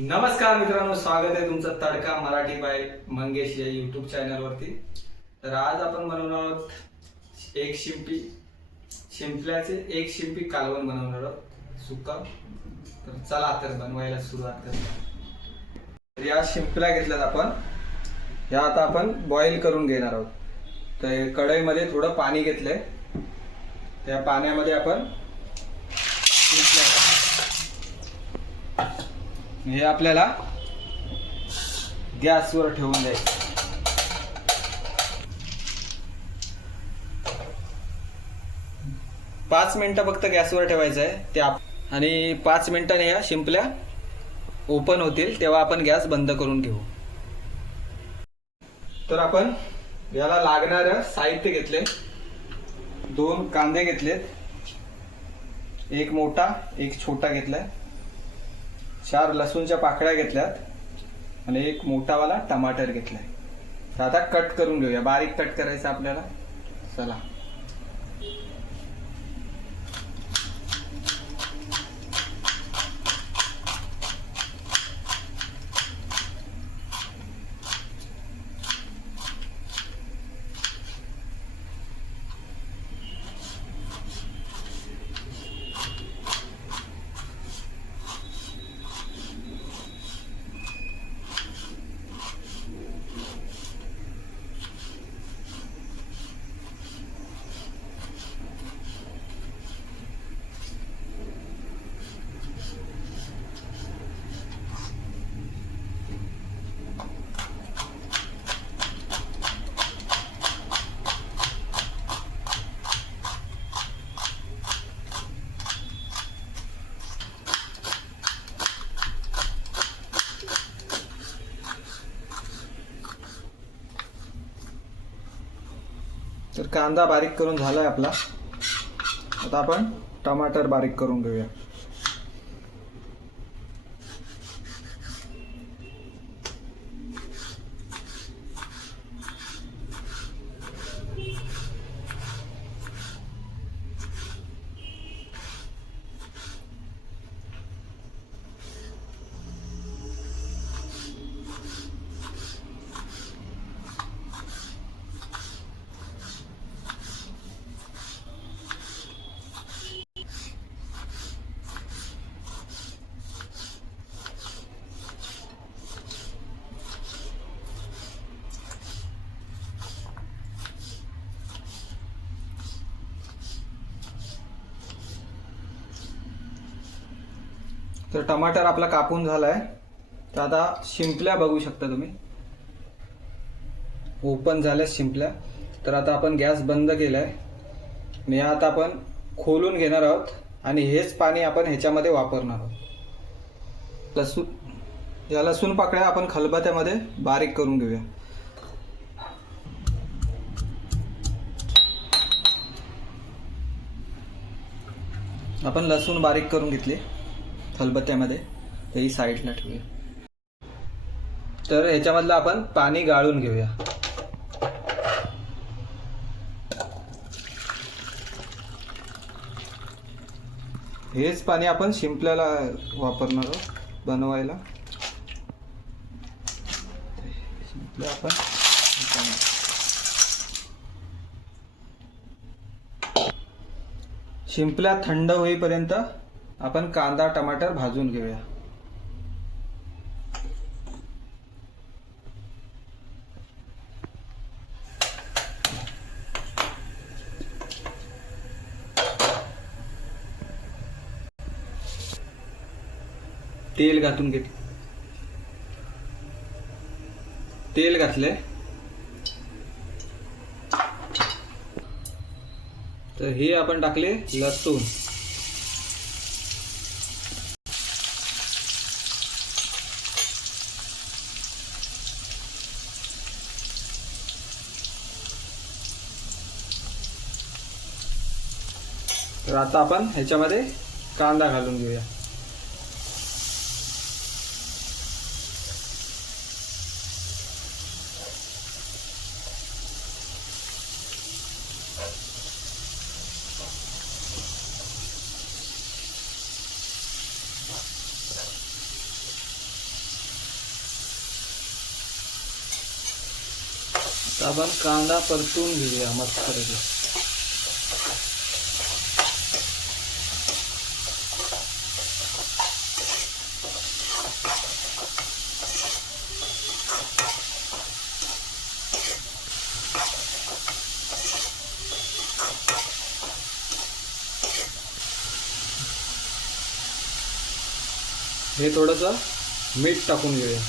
नमस्कार मित्रांनो, स्वागत आहे तुमचं तडका मराठी बाय मंगेश या यूट्यूब चॅनलवरती। तर आज आपण बनवणार आहोत एक शिंपल्याचे एक शिंपी कालवण बनवणार आहोत सुक्का। तर चला तर बनवायला सुरुवात करूया। तर या शिंपल्या घेतल्यात आपण, या आता आपण बॉईल करून घेणार आहोत। तर कढईमध्ये थोडं पाणी घेतलंय, त्या पाण्यामध्ये आपण हे आपल्याला गॅसवर ठेवून द्यायचं। 5 मिनिटं फक्त गॅसवर ठेवायचं आहे ते आणि 5 मिनिटांनी या शिंपल्या ओपन होतील तेव्हा आपण गॅस बंद करून घेऊ। तर आपण याला लागणारं साहित्य घेतले, 2 कांदे घेतलेत, एक मोठा एक छोटा घेतलाय, 4 लसूणच्या पाकळ्या घेतल्यात आणि एक मोठावाला टमाटर घेतलाय। तर आता कट करून घेऊया, बारीक कट करायचं आपल्याला। चला तर कांदा बारीक करून झालाय आपला। आता आपण टमाटर बारीक करून घेऊया। तर टमाटर आपला कापून झालाय। तर आता शिंपल्या बघू शकता तुम्ही, ओपन झाल्या शिंपल्या। तर आता आपण गॅस बंद केलाय आणि आता आपण खोलून घेणार आहोत आणि हेच पाणी आपण ह्याच्यामध्ये वापरणार आहोत। लसूण पाकळ्या आपण खलबत्त्यामध्ये बारीक करून घेऊया। आपण लसूण बारीक करून घेतली खलबत्त्यामध्ये, ही साईडला ठेवूया। तर ह्याच्यामधलं आपण पाणी गाळून घेऊया। हेच पाणी आपण शिंपल्याला वापरणार आहोत बनवायला। शिंपल्या आपण शिंपल्या थंड होईपर्यंत आपण कांदा टमाटर भाजून घेऊया। तेल घातून घेतले, तेल घातले। तर हे आपण टाकले लसूण, तर आता आपण ह्याच्यामध्ये कांदा घालून घेऊया। तर आपण कांदा परतून घेऊया मस्तपैकी. हे थोडंसं मीठ टाकून घेऊया.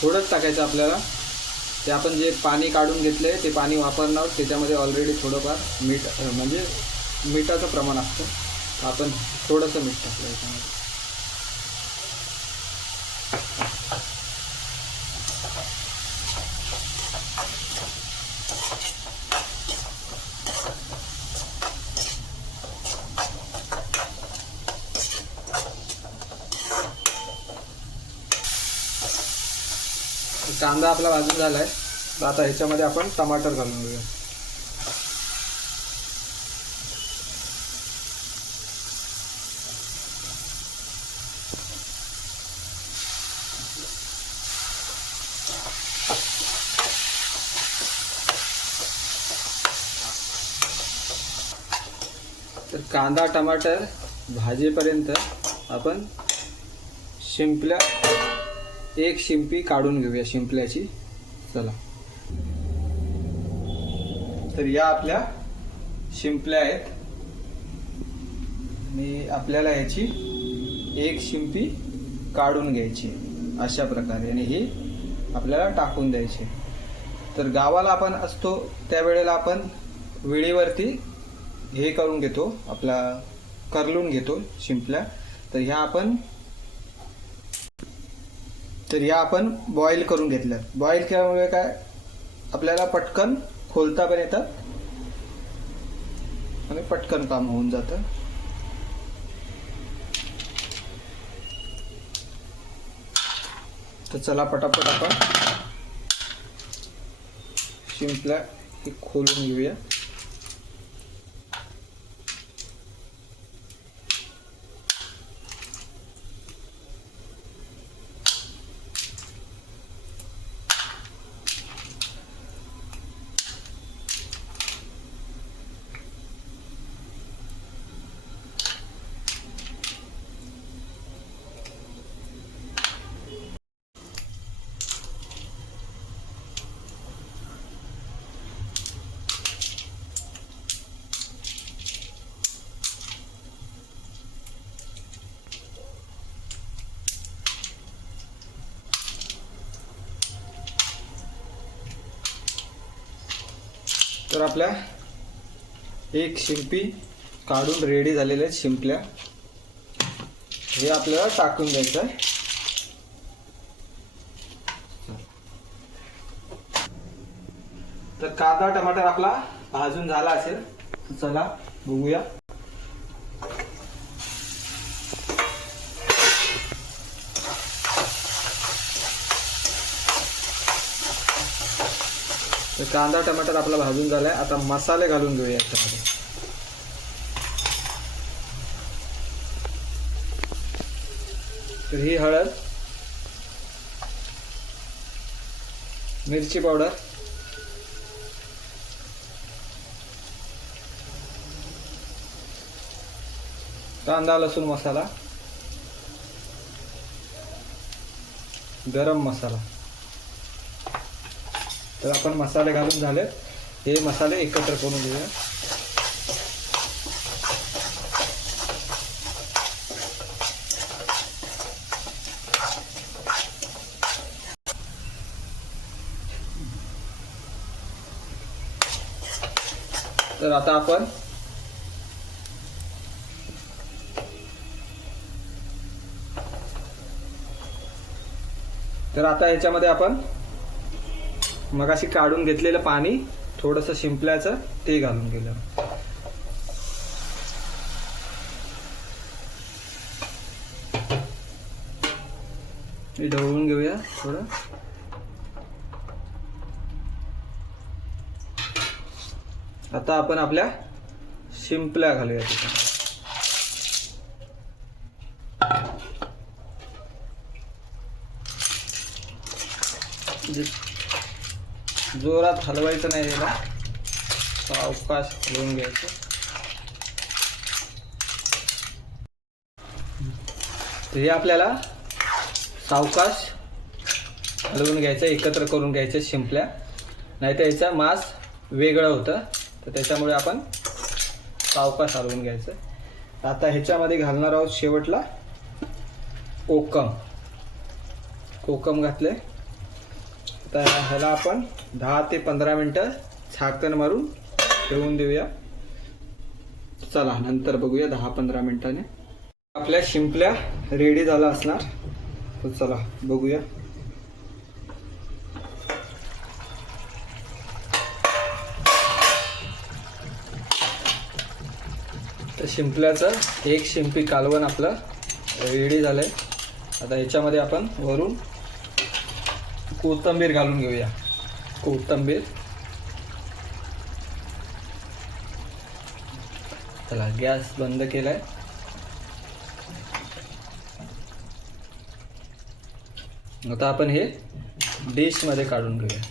थोडंच टाकायचं आपल्याला. ते आपण जे पाणी काढून घेतले ते पाणी वापरणार त्याच्यामध्ये ऑलरेडी थोडंफार मीठ म्हणजे मिठाचं प्रमाण असतं. आपण थोडंसं मीठ टाकलं याच्यामध्ये. कांदा आपला भाजून झाला आहे. तर आता ह्याच्यामध्ये आपण टमाटर घालून घेऊया. तर कांदा टमाटर भाजेपर्यंत आपण शिंपल्या एक शिंपी काढून घेऊया शिंपल्याची. चला, तर या आपल्या शिंपल्या आहेत आणि आपल्याला याची एक शिंपी काढून घ्यायची अशा प्रकारे आणि ही आपल्याला टाकून द्यायची. तर गावाला आपण असतो त्यावेळेला आपण विळीवरती हे करून घेतो, आपला करलून घेतो शिंपल्या. तर ह्या आपण बॉईल करून घेतल्यात. बॉईल केल्यामुळे काय आपल्याला पटकन खोलता पण येतात आणि पटकन काम होऊन जातं. तर चला पटापट आपण शिंपल्या हे खोलून घेऊया. तर आपल्या एक शिंपी काढून रेडी झालेल्या आहेत शिंपल्या. हे आपल्याला टाकून द्यायचं आहे. तर कांदा टमाटर आपला भाजून झाला असेल. चला बघूया. तर कांदा टमाटर आपला भाजून झालाय. आता मसाले घालून घेऊया याच्यामध्ये. तर ही हळद, मिरची पावडर, कांदा लसूण मसाला, गरम मसाला. तर आपण मसाले घालून झाले. हे मसाले एकत्र करून घेऊया. तर आता आपण ह्याच्यामध्ये आपण मगाशी काढून घेतलेलं पाणी थोडंसं शिंपल्याचं ते घालून गेलं. हे ढवळून घेऊया थोडं. आता आपण आपल्या शिंपल्या घालूया तिथे. जोरात हलवायचं नाही, याला सावकाश हलवून घ्यायचं. तर हे आपल्याला सावकाश हलवून घ्यायचं, एकत्र करून घ्यायचं शिंपल्या, नाहीतर याचा मांस वेगळं होतं. तर त्याच्यामुळे आपण सावकाश हलवून घ्यायचं. आता ह्याच्यामध्ये घालणार आहोत शेवटला कोकम घातले. तर ह्याला आपण 10 ते 15 मिनटं झाकण मारून ठेवून देऊया. चला नंतर बघूया 10-15 मिनिटांनी. आपल्या शिंपल्या रेडी झाला असणार. तर चला बघूया. तर शिंपल्याचं एक शिंपी कालवण आपलं रेडी झालंय. आता ह्याच्यामध्ये आपण वरून कोथिंबीर घालून घेऊया. कोथिंबीर. चला गॅस बंद केलाय. आता आपण हे डिश मध्ये काढून घेऊया.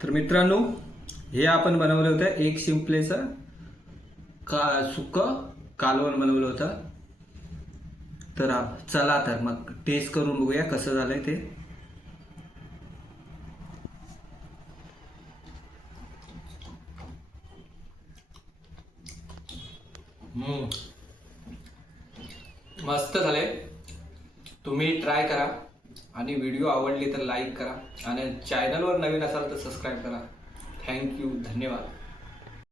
तर मित्रांनो, हे आपण बनवलं होतं एक शिंपलेचं सुकं कालवण बनवलं होतं. तर चला तर मग टेस्ट करून बघूया कसं झालंय ते. मस्त झाले. तुम्ही ट्राय करा आणि व्हिडिओ आवडली तर लाईक करा आणि चॅनलवर नवीन असाल तर सबस्क्राईब करा. थँक्यू, धन्यवाद.